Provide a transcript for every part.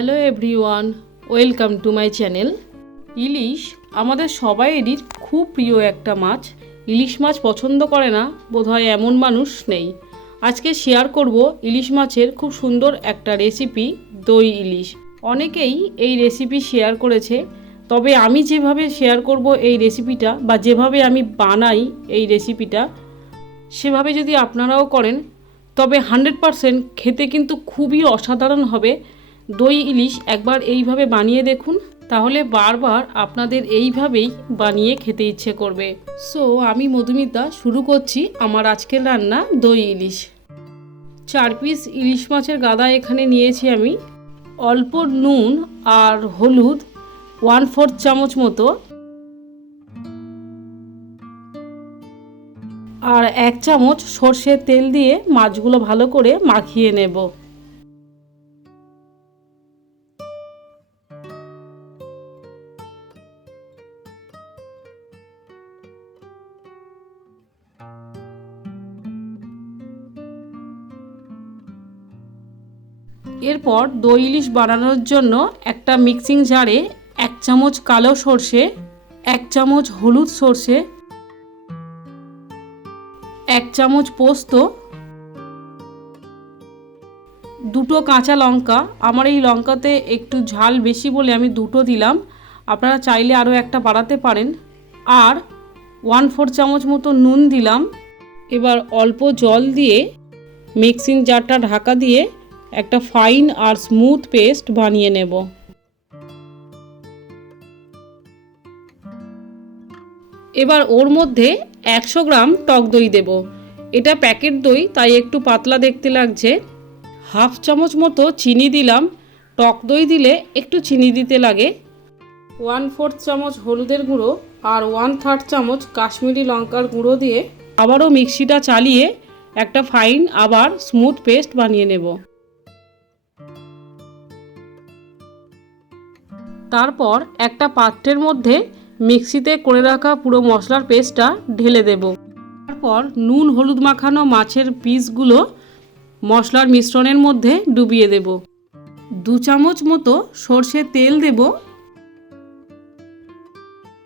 Hello everyone, welcome to my channel. ইলিশ আমাদের সবাইয়েরই খুব প্রিয় একটা মাছ। ইলিশ মাছ পছন্দ করে না বোধহয় এমন মানুষ নেই। আজকে শেয়ার করব ইলিশ মাছের খুব সুন্দর একটা রেসিপি, দই ইলিশ। অনেকেই এই রেসিপি শেয়ার করেছে, তবে আমি যেভাবে শেয়ার করব এই রেসিপিটা বা যেভাবে আমি বানাই এই রেসিপিটা, সেভাবে যদি আপনারাও করেন তবে 100% খেতে কিন্তু খুবই অসাধারণ হবে। দই ইলিশ একবার এইভাবে বানিয়ে দেখুন, তাহলে বারবার আপনাদের এইভাবেই বানিয়ে খেতে ইচ্ছে করবে। সো আমি মধুমিতা শুরু করছি আমার আজকের রান্না দই ইলিশ। 4 পিস ইলিশ মাছের গাদা এখানে নিয়েছি আমি। অল্প নুন আর হলুদ 1/4 চামচ মতো, আর 1 চামচ সর্ষের তেল দিয়ে মাছগুলো ভালো করে মাখিয়ে নেব। এরপর দই ইলিশ বানানোর জন্য একটা মিক্সিং জারে 1 চামচ কালো সর্ষে, 1 চামচ হলুদ সর্ষে, 1 চামচ পোস্ত, 2টো কাঁচা লঙ্কা। আমার এই লঙ্কাতে একটু ঝাল বেশি বলে আমি 2টো দিলাম, আপনারা চাইলে আরও একটা বাড়াতে পারেন। আর 1/4 চামচ মতো নুন দিলাম। এবার অল্প জল দিয়ে মিক্সিং জারটা ঢাকা দিয়ে একটা ফাইন আর স্মুথ পেস্ট বানিয়ে নেব। এবার ওর মধ্যে 100 গ্রাম টক দই দেব। এটা প্যাকেট দই তাই একটু পাতলা দেখতে লাগছে। 1/2 চামচ মতো চিনি দিলাম, টক দই দিলে একটু চিনি দিতে লাগে। 1/4 চামচ হলুদের গুঁড়ো আর 1/3 চামচ কাশ্মীরি লঙ্কার গুঁড়ো দিয়ে আবারও মিক্সিটা চালিয়ে একটা ফাইন আবার স্মুথ পেস্ট বানিয়ে নেব। তারপর একটা পাত্রের মধ্যে মিক্সিতে করে রাখা পুরো মশলার পেস্টটা ঢেলে দেব। তারপর নুন হলুদ মাখানো মাছের পিসগুলো মশলার মিশ্রণের মধ্যে ডুবিয়ে দেব। 2 চামচ মতো সর্ষের তেল দেব।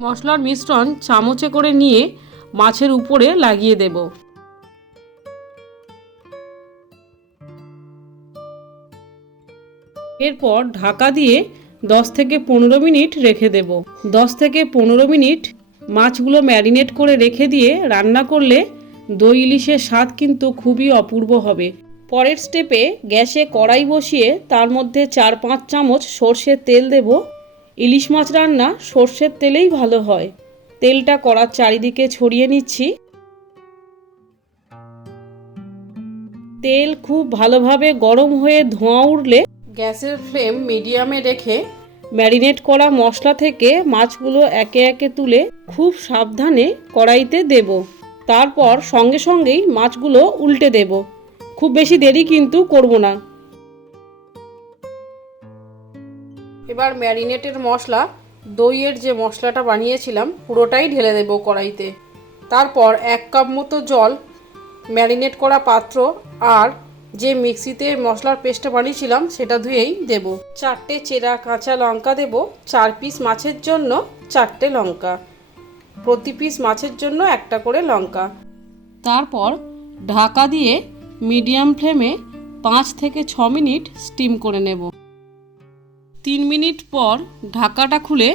মশলার মিশ্রণ চামচে করে নিয়ে মাছের উপরে লাগিয়ে দেব। এরপর ঢাকা দিয়ে 10 থেকে 15 মিনিট রেখে দেব। 10 থেকে 15 মিনিট মাছগুলো ম্যারিনেট করে রেখে দিয়ে রান্না করলে দই ইলিশের স্বাদ কিন্তু খুবই অপূর্ব হবে। পরের স্টেপে গ্যাসে কড়াই বসিয়ে তার মধ্যে 4-5 চামচ সর্ষের তেল দেব। ইলিশ মাছ রান্না সর্ষের তেলেই ভালো হয়। তেলটা কড়ার চারিদিকে ছড়িয়ে নিচ্ছি। তেল খুব ভালোভাবে গরম হয়ে ধোঁয়া উঠলে গ্যাসের ফ্লেম মিডিয়ামে রেখে ম্যারিনেট করা মশলা থেকে মাছগুলো একে একে তুলে খুব সাবধানে কড়াইতে দেব। তারপর সঙ্গে সঙ্গেই মাছগুলো উল্টে দেব। খুব বেশি দেরি কিন্তু করব না। এবার ম্যারিনেটের মশলা, দইয়ের যে মশলাটা বানিয়েছিলাম পুরোটাই ঢেলে দেব কড়াইতে। তারপর 1 কাপ মতো জল, ম্যারিনেট করা পাত্র আর যে মিক্সিতে মশলার পেস্টটা বানিয়েছিলাম সেটা ধুয়েই দেব। 4টে চেরা কাঁচা লঙ্কা দেব। 4 পিস মাছের জন্য 4টে লঙ্কা, প্রতি পিস মাছের জন্য একটা করে লঙ্কা। তারপর ঢাকা দিয়ে মিডিয়াম ফ্লেমে 5 থেকে 6 মিনিট স্টিম করে নেব। 3 মিনিট পর ঢাকাটা খুলে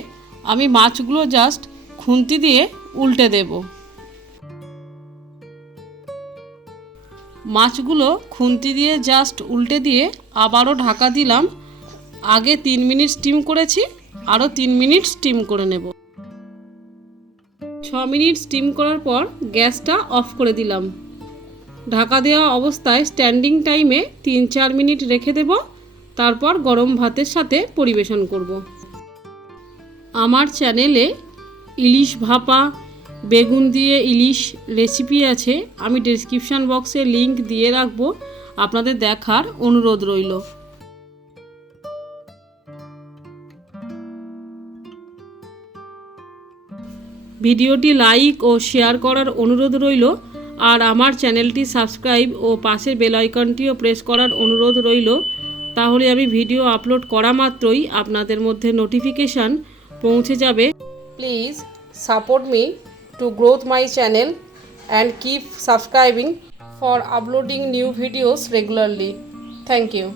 আমি মাছগুলো জাস্ট খুন্তি দিয়ে উল্টে দেব। মাছগুলো খুন্তি দিয়ে জাস্ট উল্টে দিয়ে আবারও ঢাকা দিলাম। আগে 3 মিনিট স্টিম করেছি, আরও 3 মিনিট স্টিম করে নেব। 6 মিনিট স্টিম করার পর গ্যাসটা অফ করে দিলাম। ঢাকা দেওয়া অবস্থায় স্ট্যান্ডিং টাইমে 3-4 মিনিট রেখে দেব। তারপর গরম ভাতের সাথে পরিবেশন করব। আমার চ্যানেলে ইলিশ ভাপা, বেগুন দিয়ে ইলিশ রেসিপি আছে, আমি ডেসক্রিপশান বক্সে লিংক দিয়ে রাখবো, আপনাদের দেখার অনুরোধ রইল। ভিডিওটি লাইক ও শেয়ার করার অনুরোধ রইল, আর আমার চ্যানেলটি সাবস্ক্রাইব ও পাশের বেল আইকনটিও প্রেস করার অনুরোধ রইল। তাহলে আমি ভিডিও আপলোড করা মাত্রই আপনাদের মধ্যে নোটিফিকেশান পৌঁছে যাবে। Please support me to growth my channel and keep subscribing for uploading new videos regularly. Thank you.